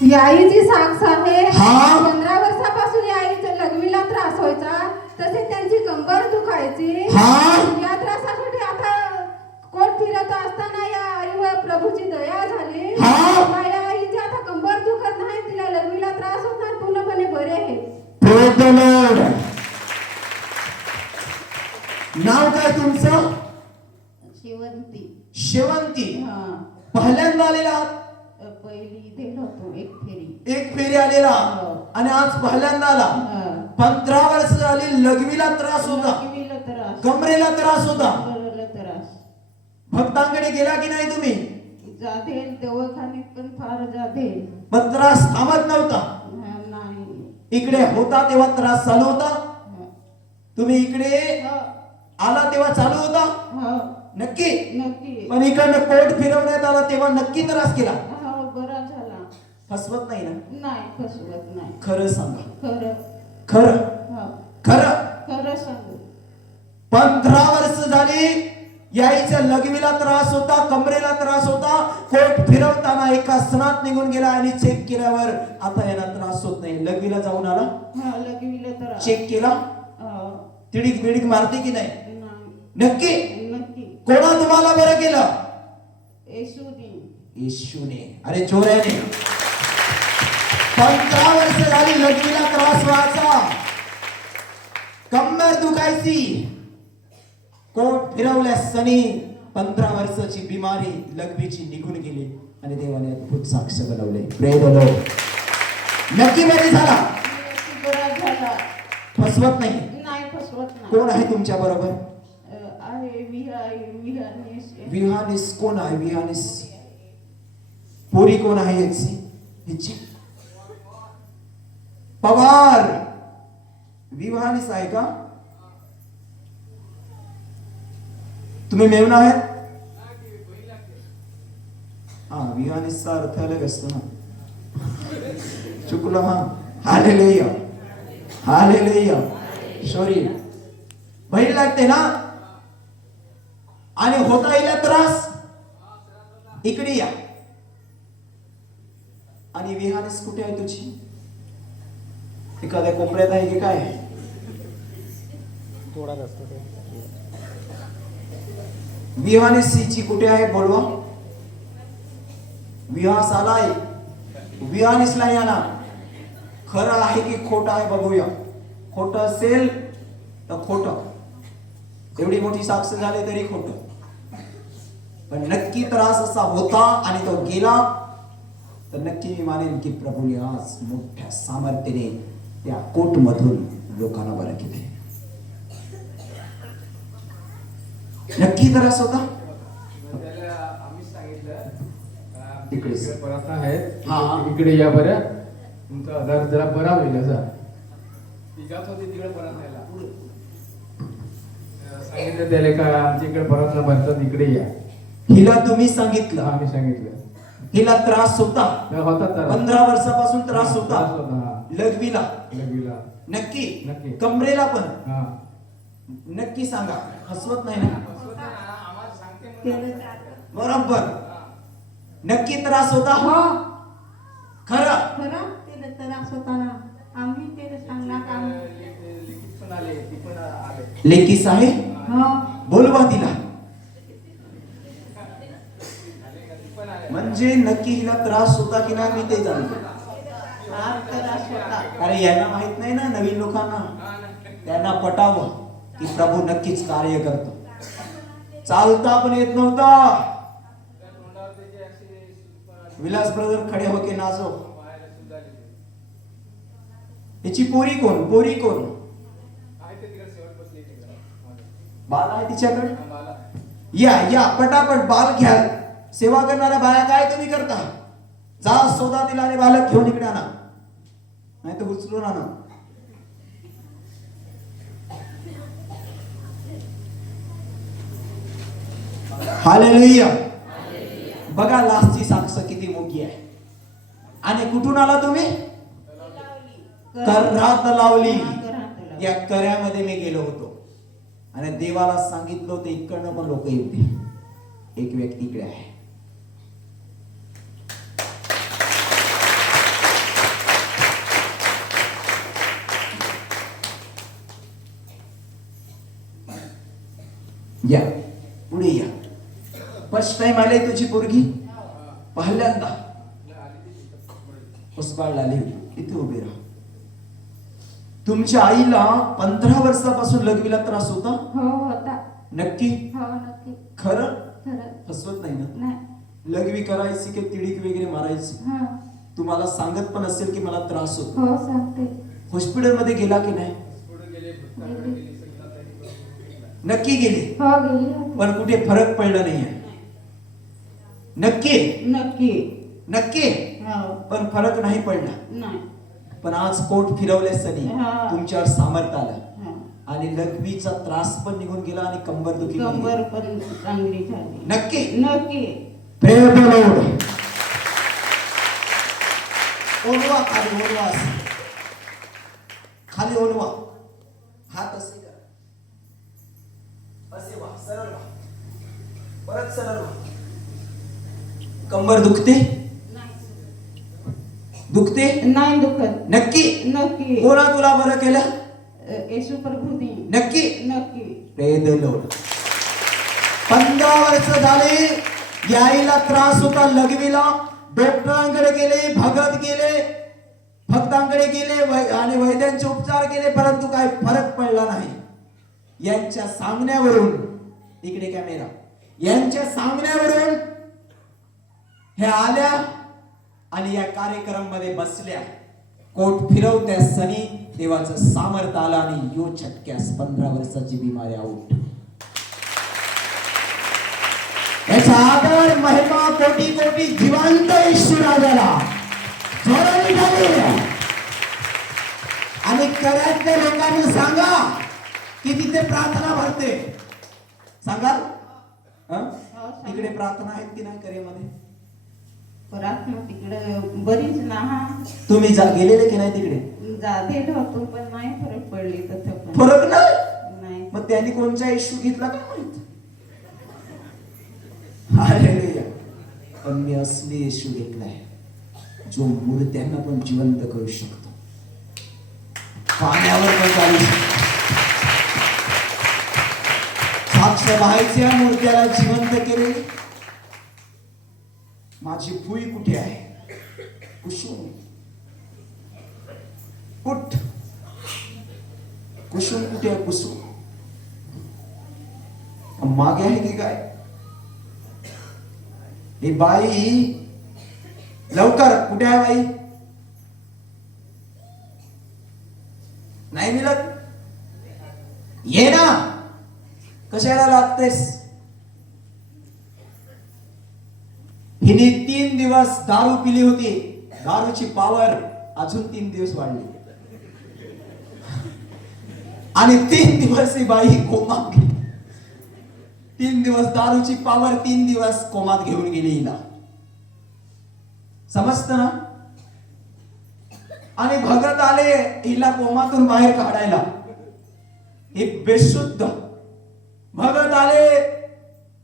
ही आईची साक्ष आहे हा. पंधरा वर्षापासून या आईच्या लघवीला त्रास व्हायचा. तसेच त्यांची कंबर दुखायची. हा. या त्रासासाठी आता कोट फिरत असताना या आईवर प्रभूची दया झाली. हा. आता या आईची आता कंबर दुखत नाही. तिला लघवीला त्रास होत नाही पूर्णपणे बरे आहे. नाव काय तुमचं? शिवंती. शेवंती. हा. पहिल्यांदा आलेला आहात? फेरी आलेला हो. आणि आज पहिल्यांदा आला. पंधरा वर्ष झाली लघवीला त्रास होता. कमरेला त्रास होता. भक्तांकडे गेला की नाही तुम्ही? पण फार जाते पण त्रास थांबत नव्हता. हा, इकडे होता तेव्हा त्रास चालू होता? हा. तुम्ही इकडे हो, आला तेव्हा चालू होता? हो, नक्की? नक्की. पण इकडनं कोट फिरवण्यात आला तेव्हा नक्की त्रास केला? हो. फसवत नाही ना? नाही फसवत नाही. खरं सांगा. खरं. खरं? हो. खरं? खरं सांगू. पंधरा वर्ष झाली याईच्या लघवीला त्रास होता कमरेला त्रास होता कोट फिरवताना एका सणात निघून गेला आणि चेक केल्यावर आता याला त्रास होत नाही. लघवीला जाऊन आला? हा लघवीला चेक केला? हो, तिडीक बिडीक मारते की नाही? नक्की? नक्की. कोणा तुम्हाला बरं केलं? येशूनी. येशूने. अरे चोऱ्याने. पंधरा वर्ष झाली लघवीला त्रास व्हायचा. कंबर दुखायची. कोट फिरवल्या सनी पंधरा वर्षाची बिमारी लघवीची निघून गेली आणि देवाने अद्भुत साक्ष बनवले. प्रेम नक्की बरे झाला. फसवत नाही. कोण आहे तुमच्या बरोबर? विहानिस. कोण आहे? विहानिस. पोरी कोण आहे याची? पवार. विवाहानेच आहे का? तुम्ही मेवना आहेत? हा विहानिसचा अर्थ अलग असतो ना. चुकलो हा. हालेलुया. हालेलुया. सॉरी बहीण लागते ना? आणि होता येईल त्रास. इकडे या. आणि विहानिस कुठे आहे तुझी? एखाद्या कोपऱ्यात आहे की काय? विहानिसची कुठे आहे? बोलवा. विहास आलाय. विहानिसला या ना खरं आहे की खोटं आहे बघूया. खोटं असेल तर खोटं. एवढी मोठी साक्ष झाली तरी खोटं. पण नक्की त्रास असा होता आणि तो गेला तर नक्की मी मानेन की प्रभूने आज मोठ्या सामर्थ्याने त्या कोट मधून लोकांना बरं केले नक्की त्रास होता आहे हा. इकडे या बरं. तुमचा आधार जरा बरा होईल असा. होती तिकडे न्यायला अं, सांगितलं त्याला का आमच्या इकडे परत भरतात इकडे या. हिला तुम्ही सांगितलं. आम्ही सांगितलं. हिला त्रास होता. होता तर पंधरा वर्षापासून त्रास होता. लघवीला. लगीला नक्की. नक्की. कमरेला पण. हा. नक्की सांगा. हसवत नाही ना? आम्हाला सांगते बरोबर. नक्की त्रास होता? हो. खरं? खरं? त्याला त्रास होता ना. आम्ही ती पण आले लेकीस आहे? हो. बोलवा तिला. म्हणजे नक्की हिला त्रास होता की नाही मी ते जाणतो अरे यांना माहीत नाही ना नवीन लोकांना. त्यांना पटावं की प्रभू नक्कीच कार्य करतो. चालता पण येत नव्हता. विलास ब्रदर खडे होके नाचो हिची पोरी कोण? पोरी कोण? बाल आहे तिच्याकडे? या या पटापट बाल घ्या. सेवा करणाऱ्या बाया काय तुम्ही करता? जा सोदा तिला आणि बालक घेऊन इकडे आणा. नाही तर उचलून आणा. हालेलुया. बघा लास्टची साक्ष किती मोठी आहे. आणि कुठून आला तुम्ही? करहात लावली. या कर्यामध्ये मी गेलो होतो. आणि देवाला सांगितलं होतं इकडनं पण लोक येते एक व्यक्ती इकडे आहे. या. पुढे या. फर्स्ट टाइम आले तुझी पोरगी? पहिल्यांदा. पुष्पाळ आली. इथे उभे राहा. तुमच्या आईला पंधरा वर्षापासून लघवीला त्रास होता? हो होता. नक्की? हो नक्की. खरं? फसवत नाही ना? नाही. लघवी करायची की तिडीक वगैरे मारायची? हा. तुम्हाला सांगत पण असेल की मला त्रास होतो. हो सांगते. हॉस्पिटलमध्ये गेला की नाही पुढे गेले भूतकाळात गेली सगळं तरी नक्की गेले. हो गेली. पण कुठे फरक पडला नाहीये. नक्की. नक्की. नक्की. हो. पण फरक नाही पडला. पण आज पोट फिरवले सनी. तुमच्यावर सामर्थ्य आलं. आणि लघवीचा त्रास पण निघून गेला आणि कंबर दुखी कंबर. पण चांगली झाली. नक्की. नक्की. प्रेम. ओलवा खाली ओलवा. खाली ओलवा हात असे. असे वा सरळ वा परत सरळ वा कंबर दुखते? दुखते? नाही दुखत. नक्की? नक्की. कोणा तुला बरं केलं. येशू प्रभूने नक्की? नक्की. पंधरा वर्ष झाले याईला त्रास होता लघवीला. डॉक्टरांकडे गेले भगत गेले भक्तांकडे गेले आणि वैद्यांचे उपचार केले परंतु काही फरक पडला नाही. यांच्या सांगण्यावरून इकडे कॅमेरा यांच्या सांगण्यावरून हे आल्या आणि या कार्यक्रममध्ये बसल्या. कोट फिरवत्या सनी देवाचं सामर्थ्य आलं आणि यो छटक्यास पंधरा वर्षाची बिमारी आऊट याचा आदर महिमा कोटी कोटी जिवंत ईश्वराला जोराने आणि कऱ्यातल्या लोकांनी सांगा की तिथे प्रार्थना भरते. सांगाल? हं? इकडे प्रार्थना आहेत की नाही करेमध्ये? प्रार्थना तिकडे बरीच ना हा. तुम्ही जा गेलेले की नाही तिकडे? जाधेल होतो पण नाही फरक पडली तसं फरक नाही? नाही. मग त्यांनी कोणचा इश्यू घेतला काय माहीत. पण मी असली येशू घेतलाय जो मूर्त्यांना पण जिवंत करू शकतो. पाण्यावर पण चालू शकतो. साक्ष मूर्त्याला जिवंत केले. माझी भुई कुठे आहे? कुसुम. कुठ? कुसुम कुठे आहे? कुसुम. मागे आहे की काय? ही बाई लवकर कुठे आहे बाई? नाही मिळत ये ना कशाला लागतेस हिने तीन दिवस दारू पिली होती. दारूची पावर अजून तीन दिवस वाढली. आणि तीन दिवस ही बाई कोमात गेली. तीन दिवस दारूची पावर तीन दिवस कोमात घेऊन गेली हिला. समजत ना? आणि भगत आले हिला कोमातून बाहेर काढायला. ही बेशुद्ध. भगत आले.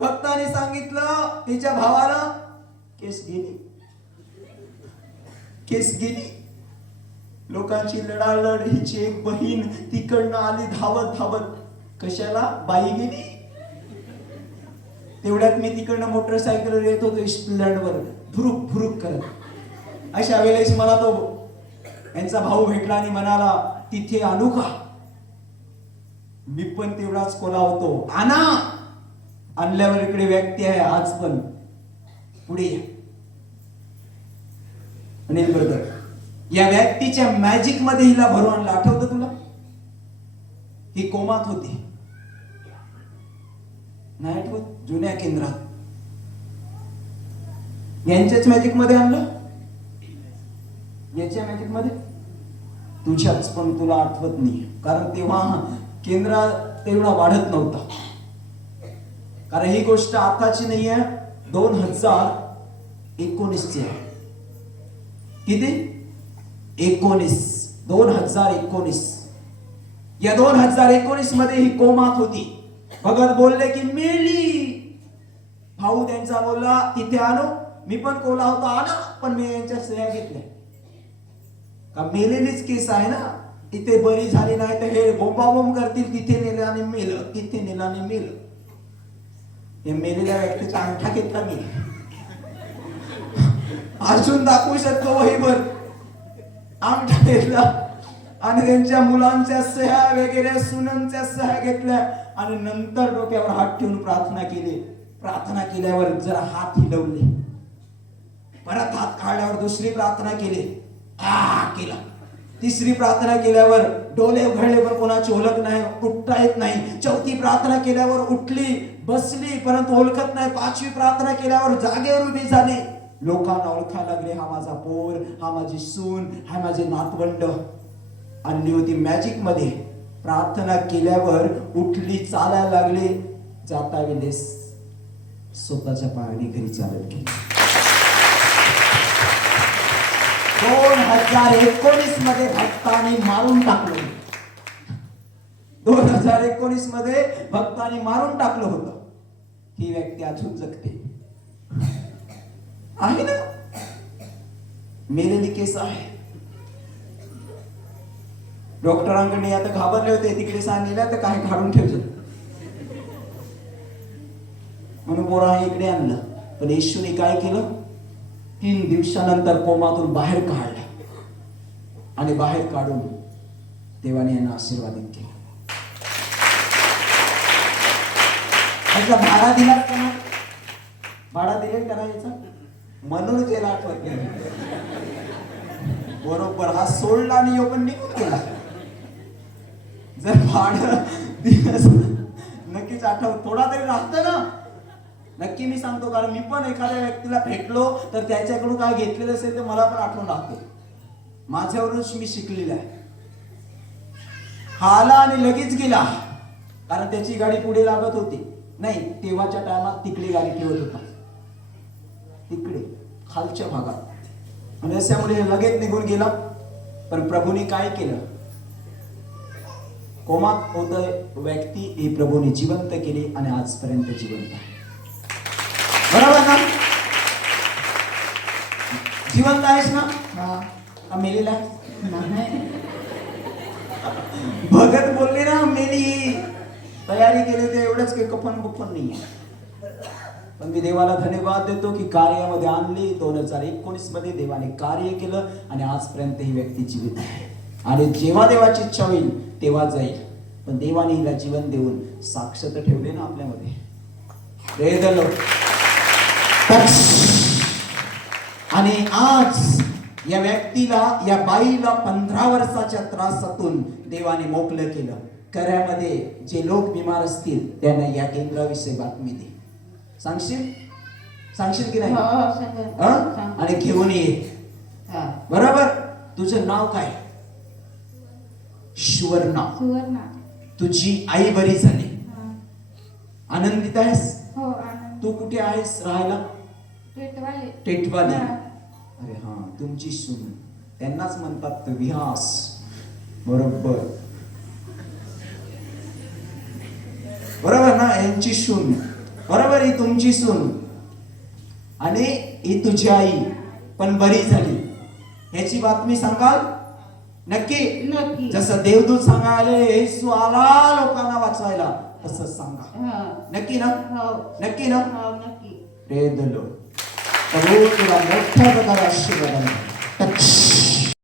भक्ताने सांगितलं तिच्या भावाला केस गेली. केस गेली. लोकांची लढालड हिची एक बहीण तिकडनं आली धावत धावत. कशाला? बाई गेली? तेवढ्यात मी तिकडनं मोटरसायकल येत होतो स्प्लेंडवर. भुरुक भुरुक करत. अशा वेळेस मला तो यांचा भाऊ भेटला आणि म्हणाला तिथे आणू का? मी पण तेवढाच कोला होतो. आणा आणल्यावर इकडे व्यक्ती आहे आज पण. पुढे या. अनिल ब्रदर या व्यक्तीच्या मॅजिकमध्ये हिला भरून आणलं आठवतं तुला? ही कोमात होती. नाही आठवत? जुन्या केंद्रात. यांच्याच मॅजिकमध्ये आणलं? याच्या मॅजिकमध्ये? तुझ्याच पण तुला आठवत नाही. कारण तेव्हा केंद्र तेवढा वाढत नव्हता. कारण ही गोष्ट आताची नाही आहे दोन हजार एकोणीसची आहे. किती? एकोणीस. दोन हजार एकोणीस. या दोन हजार एकोणीसमध्ये ही कोमात होती. भगत बोलले की मेली. भाऊ त्यांचा बोलला तिथे आणू. मी पण कोला होता आणा पण मी यांच्या सह्या घेतल्या. का मेलेलीच केस आहे ना? इथे बरी झाली नाही तर हे बोंबाबोंब करतील तिथे नेलं आणि मेलं तिथे नेलं आणि मेलं. हे मेलेल्या व्यक्तीचा अंगठा घेतला मी. अजून दाखवू शकतो वहीवर. अंगठा घेतला आणि त्यांच्या मुलांच्या सह्या वगैरे सुनांच्या सह्या घेतल्या आणि नंतर डोक्यावर हात ठेवून प्रार्थना केली. प्रार्थना केल्यावर जरा हात हिलवले. परत हात काढल्यावर दुसरी प्रार्थना केली. आ केला. तिसरी प्रार्थना केल्यावर डोले उघडले पण कोणाची ओळख नाही उठता येत नाही. चौथी प्रार्थना केल्यावर उठली बसली परंतु ओळखत नाही. पाचवी प्रार्थना केल्यावर जागेवर उभी झाली. लोकांना ओळखायला लागले हा माझा पोर हा माझी सून हा माझे नातवंड. आणली होती मॅजिकमध्ये प्रार्थना केल्यावर उठली चालायला लागले. जाता वेळेस स्वतःच्या पायाने घरी चालत गेली. दोन हजार एकोणीसमध्ये भक्तांनी मारून टाकलं दोन हजार एकोणीसमध्ये भक्तांनी मारून टाकलं होतं. ही व्यक्ती अजून जगते. आहे ना? मेलेली केस आहे. डॉक्टरांकडे आता घाबरले होते तिकडे सांगितलं तर काही काढून ठेवलं. म्हणून पोरा इकडे आणलं. पण येशूने काय केलं? तीन दिवसानंतर कोमातून बाहेर काढलं. आणि बाहेर काढून देवाने यांना आशीर्वादित केलं. त्याचा भाडा दिला का भाडा दिले का याचा? म्हणून गेला आठवत बरोबर हा सोडला आणि यो पण निघून गेला. जर भाडं दिलं नक्कीच आठव थोडा तरी राहतं ना. नक्की मी सांगतो कारण मी पण एखाद्या व्यक्तीला भेटलो तर त्याच्याकडून काय घेतलेलं असेल ते मला पण आठवण राहते. माझ्यावरूनच मी शिकलेला आहे. हा आला आणि लगेच गेला. कारण त्याची गाडी पुढे लागत होती. नाही तेव्हाच्या टायमात तिकडे गाडी ठेवत होता. तिकडे खालच्या भागात. आणि अशामुळे लगेच निघून गेला. पण प्रभूने काय केलं? कोमात होत व्यक्ती हे प्रभूने जिवंत केली आणि आजपर्यंत जिवंत आहे. बरोबर ना? जिवंत आहेस ना? मेलीला भगत बोलले ना मेली तयारी केली ते एवढंच की कपन कुपन नाही पण मी देवाला धन्यवाद देतो की कार्यामध्ये आणली. दोन हजार एकोणीसमध्ये देवाने कार्य केलं आणि आजपर्यंत ही व्यक्ती जीवित आहे. आणि जेव्हा देवाची इच्छा होईल तेव्हा जाईल. पण देवाने हिला जीवन देऊन साक्ष तर ठेवले ना आपल्यामध्ये. आणि आज या व्यक्तीला या बाईला पंधरा वर्षाच्या त्रासातून देवाने मोकळं केलं. कऱ्यामध्ये जे लोक बिमार असतील त्यांना या केंद्राविषयी बातमी दे. सांगशील? सांगशील की नाही? हो, हो. आणि घेऊन ये. बरोबर? तुझं नाव काय? सुवर्णा. तुझी आई बरी झाली. आनंदित आहेस? हो तू कुठे आहेस राहायला? टेटवाली. अरे हा तुमची सून. त्यांनाच म्हणतात विहास. बरोबर. बरोबर ना यांची सून. बरोबर ही तुमची सून. आणि ही तुझी आई. पण बरी झाली. ह्याची बातमी सांगाल? नक्की? नक्की. जसं देवदूत सांगायला येसू आला लोकांना वाचवायला तसं सांगा. नक्की ना? हो. नक्की ना? हो, नक्की रे द लॉर्ड प्रभू तुला मोठ्या प्रकारे आशीर्वाद आहे